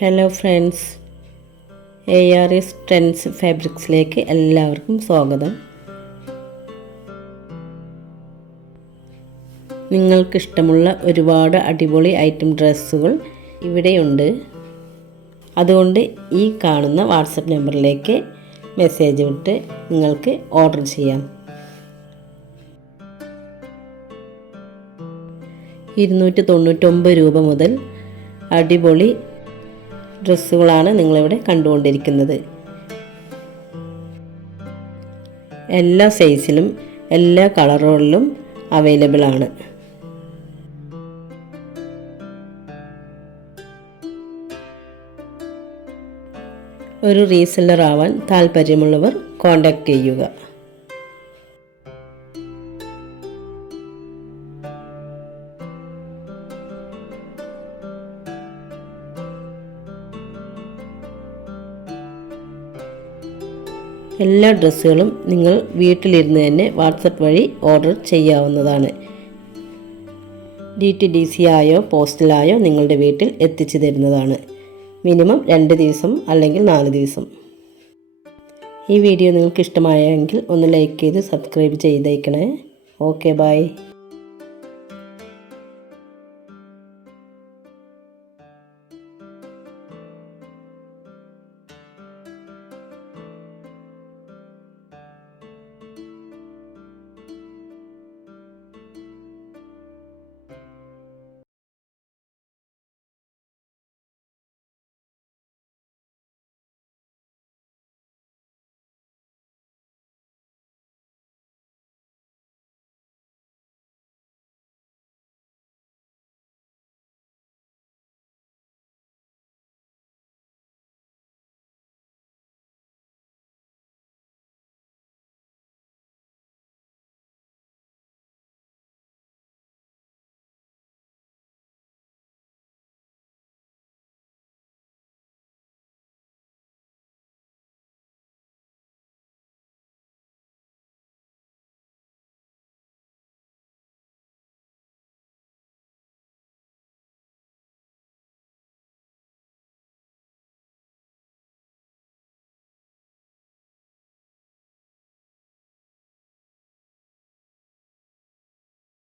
Hello friends, ARS trends ഫാബ്രിക്സിലേക്ക് എല്ലാവർക്കും സ്വാഗതം. നിങ്ങൾക്കിഷ്ടമുള്ള ഒരുപാട് അടിപൊളി ഐറ്റം ഡ്രസ്സുകൾ ഇവിടെയുണ്ട്. അതുകൊണ്ട് ഈ കാണുന്ന വാട്സപ്പ് നമ്പറിലേക്ക് മെസ്സേജ് വിട്ട് നിങ്ങൾക്ക് ഓർഡർ ചെയ്യാം. 299 രൂപ മുതൽ അടിപൊളി ഡ്രസ്സുകളാണ് നിങ്ങളിവിടെ കണ്ടുകൊണ്ടിരിക്കുന്നത്. എല്ലാ സൈസിലും എല്ലാ കളറുകളിലും അവൈലബിൾ ആണ്. ഒരു റീസെല്ലർ ആവാൻ താല്പര്യമുള്ളവർ കോൺടാക്റ്റ് ചെയ്യുക. എല്ലാ ഡ്രസ്സുകളും നിങ്ങൾ വീട്ടിലിരുന്ന് തന്നെ വാട്സപ്പ് വഴി ഓർഡർ ചെയ്യാവുന്നതാണ്. DTDC ആയോ പോസ്റ്റലായോ നിങ്ങളുടെ വീട്ടിൽ എത്തിച്ചു തരുന്നതാണ്. മിനിമം 2 ദിവസം അല്ലെങ്കിൽ 4 ദിവസം. ഈ വീഡിയോ നിങ്ങൾക്ക് ഇഷ്ടമായെങ്കിൽ ഒന്ന് ലൈക്ക് ചെയ്ത് സബ്സ്ക്രൈബ് ചെയ്തേക്കണേ. Okay, by.